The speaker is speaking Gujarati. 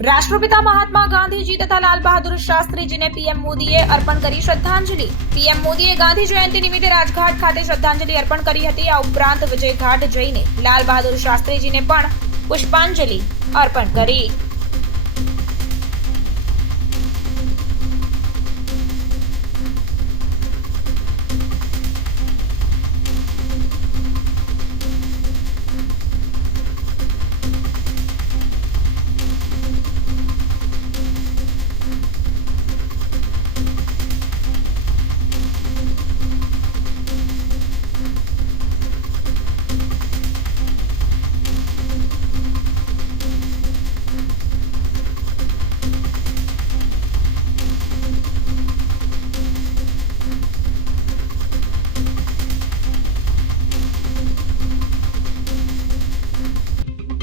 રાષ્ટ્રપિતા મહાત્મા ગાંધીજી તથા લાલ બહાદુર શાસ્ત્રીજીને પીએમ મોદીએ અર્પણ કરી શ્રદ્ધાંજલિ। પીએમ મોદીએ ગાંધી જયંતિ નિમિત્તે રાજઘાટ ખાતે શ્રદ્ધાંજલિ અર્પણ કરી હતી। આ ઉપરાંત વિજય ઘાટ જઈને લાલ બહાદુર શાસ્ત્રીજીને પણ પુષ્પાંજલિ અર્પણ કરી।